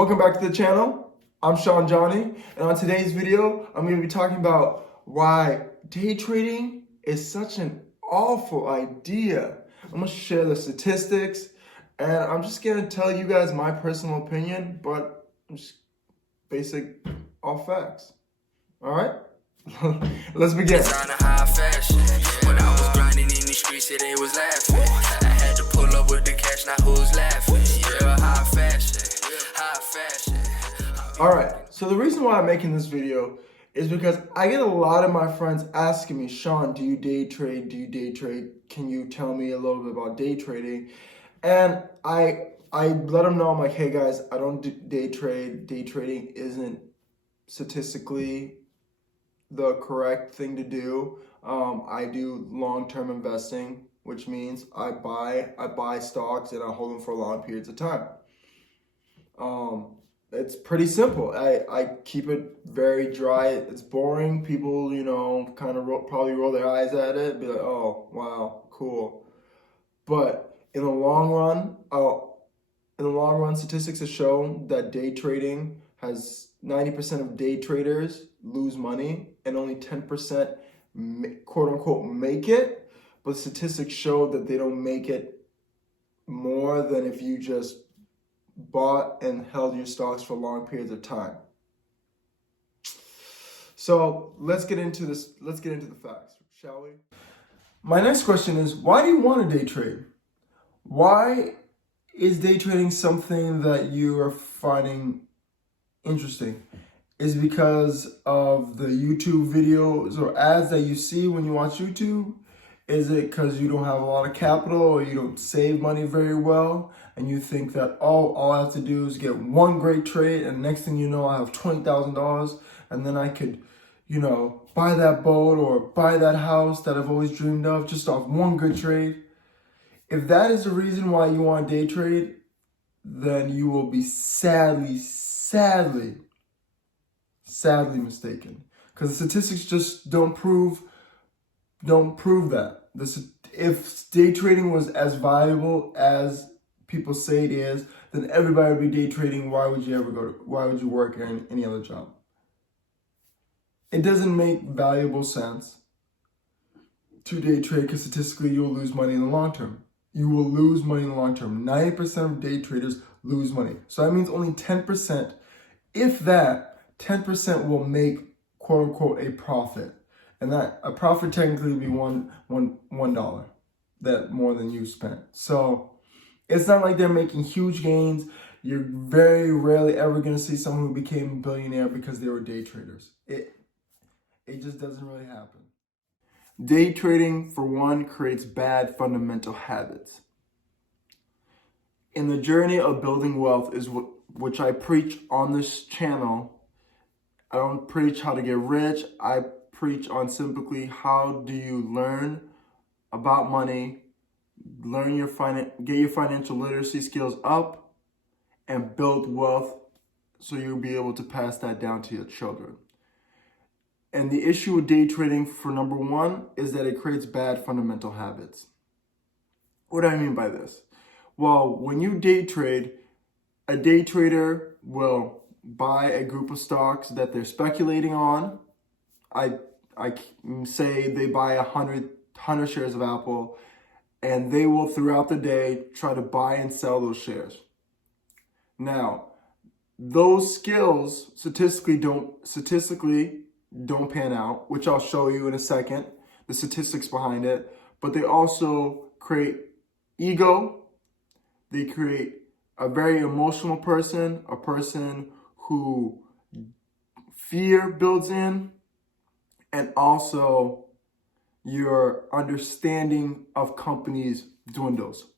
Welcome back to the channel. I'm Sean Johnny, and on today's video, I'm going to be talking about why day trading is such an awful idea. I'm going to share the statistics, and I'm just going to tell you guys my personal opinion, but just basic all facts. All right? Let's begin. When I was grinding in the streets, they was laughing. I had to pull up with the cash, now who's laughing? Yeah, high fashion. Alright, so the reason why I'm making this video is because I get a lot of my friends asking me, Sean, do you day trade? Do you day trade? Can you tell me a little bit about day trading? And I let them know, I'm like, hey guys, I don't do day trade. Day trading isn't statistically the correct thing to do. I do long-term investing, which means I buy stocks and I hold them for long periods of time. It's pretty simple. I keep it very dry. It's boring. People, kind of probably roll their eyes at it, be like, oh, wow, cool. But in the long run, statistics have shown that day trading has 90% of day traders lose money and only 10% quote unquote make it. But statistics show that they don't make it more than if you just bought and held your stocks for long periods of time. So let's get into this. Let's get into the facts, shall we? My next question is, why do you want to day trade? Why is day trading something that you are finding interesting? Is it because of the YouTube videos or ads that you see when you watch YouTube? Is it because you don't have a lot of capital or you don't save money very well and you think that, oh, all I have to do is get one great trade and next thing you know, I have $20,000 and then I could, buy that boat or buy that house that I've always dreamed of just off one good trade? If that is the reason why you want to day trade, then you will be sadly mistaken. Because the statistics just don't prove that. If day trading was as valuable as people say it is, then everybody would be day trading. Why would you work in any other job? It doesn't make valuable sense to day trade because statistically you'll lose money in the long term. You will lose money in the long term. 90% of day traders lose money. So that means only 10%, if that, 10% will make quote unquote a profit. And that a profit technically would be $1 that more than you spent. So it's not like they're making huge gains. You're very rarely ever going to see someone who became a billionaire because they were day traders. It just doesn't really happen. Day trading, for one, creates bad fundamental habits. In the journey of building wealth is which I preach on this channel. I don't preach how to get rich. I preach on simply how do you learn about money, get your financial literacy skills up, and build wealth so you'll be able to pass that down to your children. And the issue with day trading, for number one, is that it creates bad fundamental habits. What do I mean by this? Well, when you day trade, a day trader will buy a group of stocks that they're speculating on. I say they buy 100 shares of Apple, and they will throughout the day try to buy and sell those shares. Now, those skills statistically don't pan out, which I'll show you in a second, the statistics behind it, but they also create ego. They create a very emotional person, a person who fear builds in, and also your understanding of companies dwindles.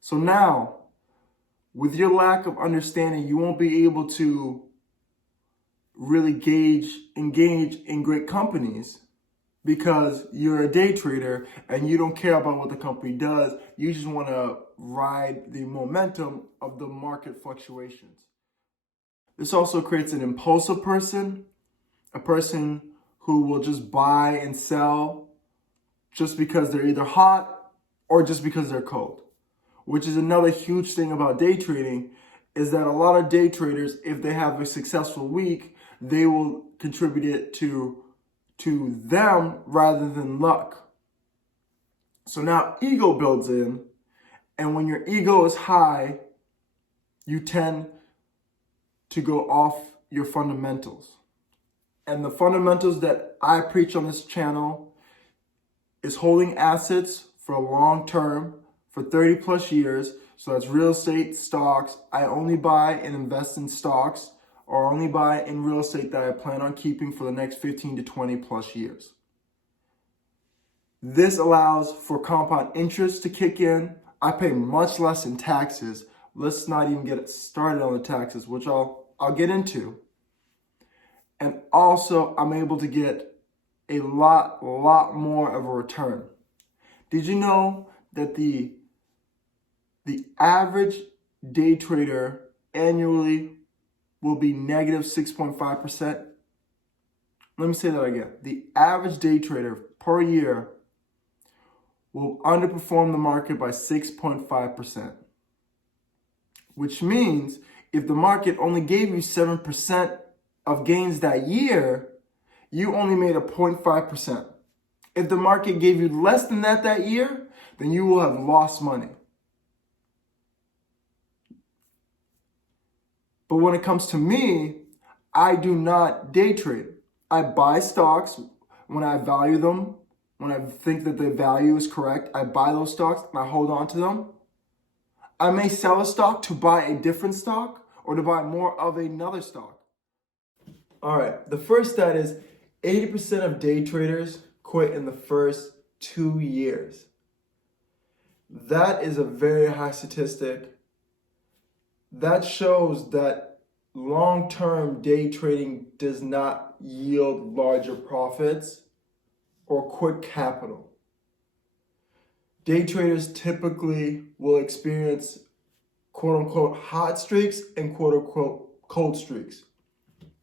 So now, with your lack of understanding, you won't be able to really engage in great companies because you're a day trader and you don't care about what the company does. You just want to ride the momentum of the market fluctuations. This also creates an impulsive person, a person who will just buy and sell just because they're either hot or just because they're cold, which is another huge thing about day trading, is that a lot of day traders, if they have a successful week, they will contribute it to them rather than luck. So now ego builds in, and when your ego is high, you tend to go off your fundamentals. And the fundamentals that I preach on this channel is holding assets for a long term, for 30 plus years. So that's real estate, stocks. I only buy and invest in stocks, or only buy in real estate that I plan on keeping for the next 15 to 20 plus years. This allows for compound interest to kick in. I pay much less in taxes. Let's not even get started on the taxes, which I'll get into. And also, I'm able to get a lot more of a return. Did you know that the average day trader annually will be negative 6.5%? Let me say that again. The average day trader per year will underperform the market by 6.5%. Which means if the market only gave you 7% of gains that year, you only made a 0.5%. If the market gave you less than that year, then you will have lost money. But when it comes to me, I do not day trade. I buy stocks when I value them, when I think that the value is correct. I buy those stocks and I hold on to them. I may sell a stock to buy a different stock or to buy more of another stock. All right, the first stat is 80% of day traders quit in the first 2 years. That is a very high statistic. That shows that long-term day trading does not yield larger profits or quick capital. Day traders typically will experience quote-unquote hot streaks and quote-unquote cold streaks,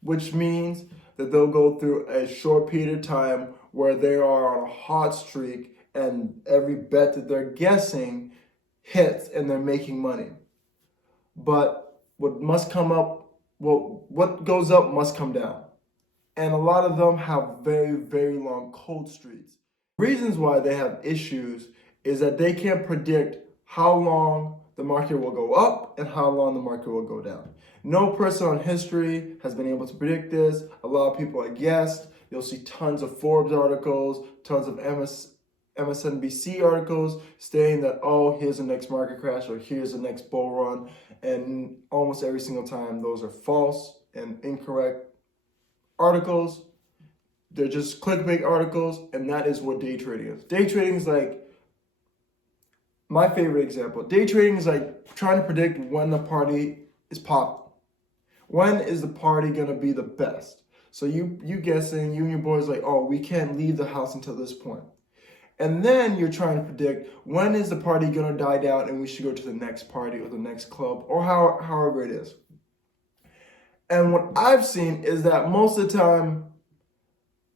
which means that they'll go through a short period of time where they are on a hot streak and every bet that they're guessing hits and they're making money. But what goes up must come down. And a lot of them have very, very long cold streaks. Reasons why they have issues is that they can't predict how long the market will go up and how long the market will go down. No person in history has been able to predict this. A lot of people have guessed. You'll see tons of Forbes articles, tons of MSNBC articles stating that, oh, here's the next market crash or here's the next bull run. And almost every single time, those are false and incorrect articles. They're just clickbait articles, and that is what day trading is. Day trading is like, my favorite example, day trading is like trying to predict when the party is popping. When is the party gonna be the best? So you guessing, you and your boys like, oh, we can't leave the house until this point. And then you're trying to predict when is the party gonna die down and we should go to the next party or the next club or however it is. And what I've seen is that most of the time,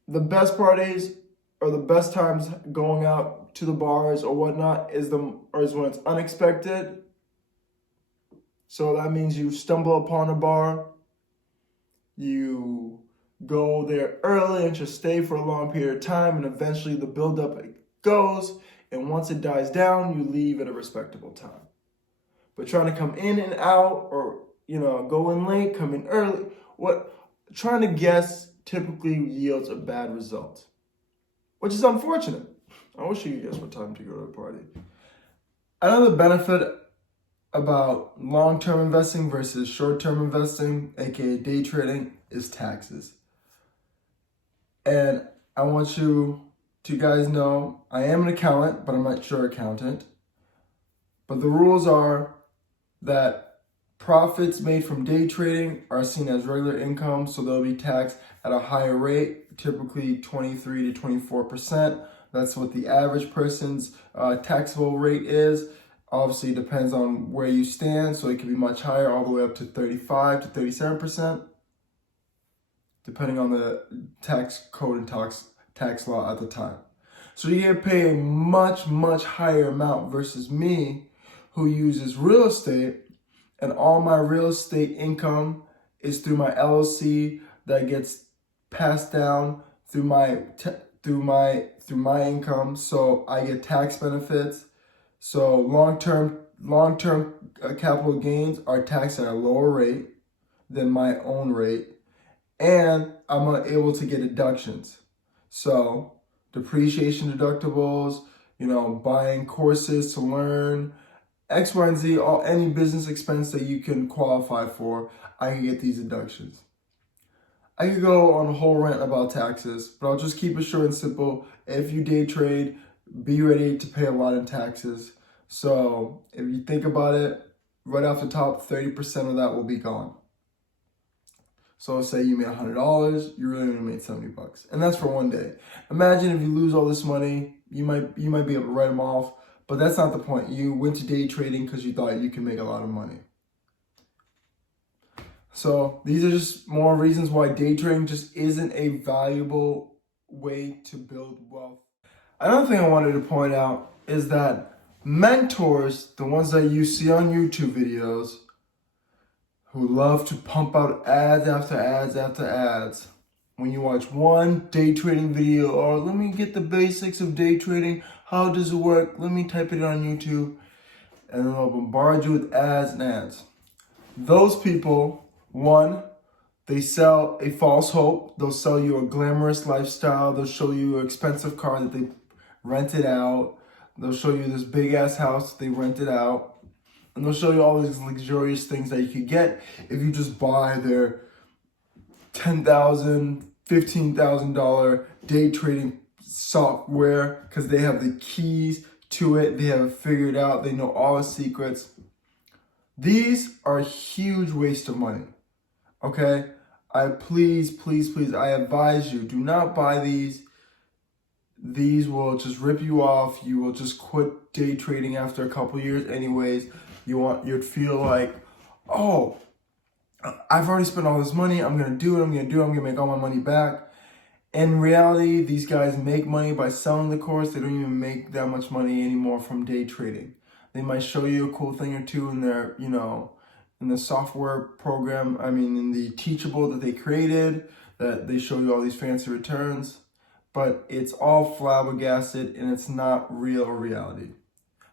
the best parties or the best times going out to the bars or whatnot is when it's unexpected. So that means you stumble upon a bar, you go there early and just stay for a long period of time, and eventually the buildup goes, and once it dies down, you leave at a respectable time. But trying to come in and out, or go in late, come in early, trying to guess typically yields a bad result, which is unfortunate. I wish you could guess what time to go to a party. Another benefit about long-term investing versus short-term investing, aka day trading, is taxes. And I want you to guys know I am an accountant, but I'm not sure accountant. But the rules are that profits made from day trading are seen as regular income, so they'll be taxed at a higher rate, typically 23 to 24%. That's what the average person's taxable rate is. Obviously, it depends on where you stand, so it can be much higher, all the way up to 35 to 37%, depending on the tax code and tax law at the time. So you get paid a much higher amount versus me, who uses real estate and all my real estate income is through my LLC that gets passed down through my income, so I get tax benefits. So long-term capital gains are taxed at a lower rate than my own rate, and I'm able to get deductions. So depreciation deductibles, buying courses to learn, X, Y, and Z, any business expense that you can qualify for, I can get these deductions. I could go on a whole rant about taxes, but I'll just keep it short and simple. If you day trade, be ready to pay a lot in taxes. So if you think about it, right off the top, 30% of that will be gone. So say you made $100, you really only made $70, and that's for one day. Imagine if you lose all this money, you might be able to write them off, but that's not the point. You went to day trading because you thought you could make a lot of money. So these are just more reasons why day trading just isn't a valuable way to build wealth. Another thing I wanted to point out is that mentors, the ones that you see on YouTube videos, who love to pump out ads after ads after ads. When you watch one day trading video, or let me get the basics of day trading, how does it work? Let me type it on YouTube, and then they'll bombard you with ads and ads. Those people, one, they sell a false hope. They'll sell you a glamorous lifestyle. They'll show you an expensive car that they rented out. They'll show you this big ass house that they rented out. And they'll show you all these luxurious things that you could get if you just buy their $10,000, $15,000 day trading software, because they have the keys to it. They have it figured out. They know all the secrets. These are a huge waste of money. Okay? Please, I advise you, do not buy these. These will just rip you off. You will just quit day trading after a couple years anyways. You'd feel like, oh, I've already spent all this money. I'm going to make all my money back. In reality, these guys make money by selling the course. They don't even make that much money anymore from day trading. They might show you a cool thing or two in their, in the software program, in the Teachable that they created, that they show you all these fancy returns. But it's all flabbergasted, and it's not real reality.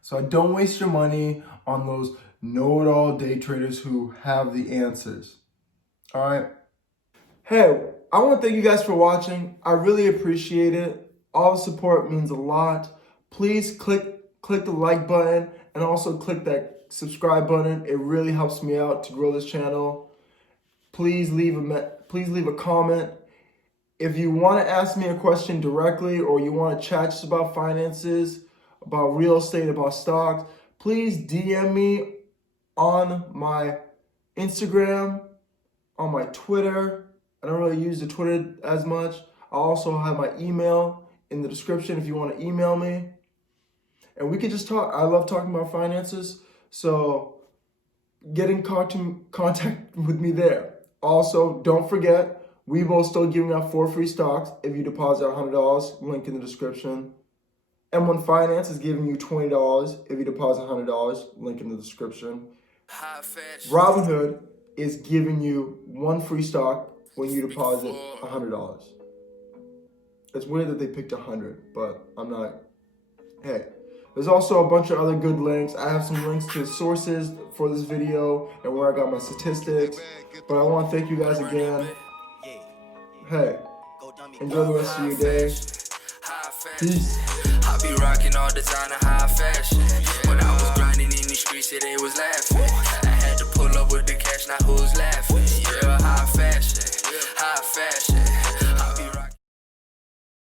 So don't waste your money on those know-it-all day traders who have the answers. All right? Hey, I want to thank you guys for watching. I really appreciate it. All the support means a lot. Please click the like button and also click that subscribe button. It really helps me out to grow this channel. Please leave a comment. If you want to ask me a question directly, or you want to chat just about finances, about real estate, about stocks, please DM me on my Instagram, on my Twitter. I don't really use the Twitter as much. I also have my email in the description if you want to email me. And we can just talk. I love talking about finances, so get in contact with me there. Also, don't forget, WeBull still giving out 4 free stocks if you deposit $100, link in the description. M1 Finance is giving you $20 if you deposit $100, link in the description. Robinhood is giving you 1 free stock when you deposit $100. It's weird that they picked 100, but I'm not. Hey, there's also a bunch of other good links. I have some links to sources for this video and where I got my statistics. But I want to thank you guys again. Hey, enjoy the rest of your day. Peace. I be rocking all the time, high fashion. When I was grinding in these streets, it was last.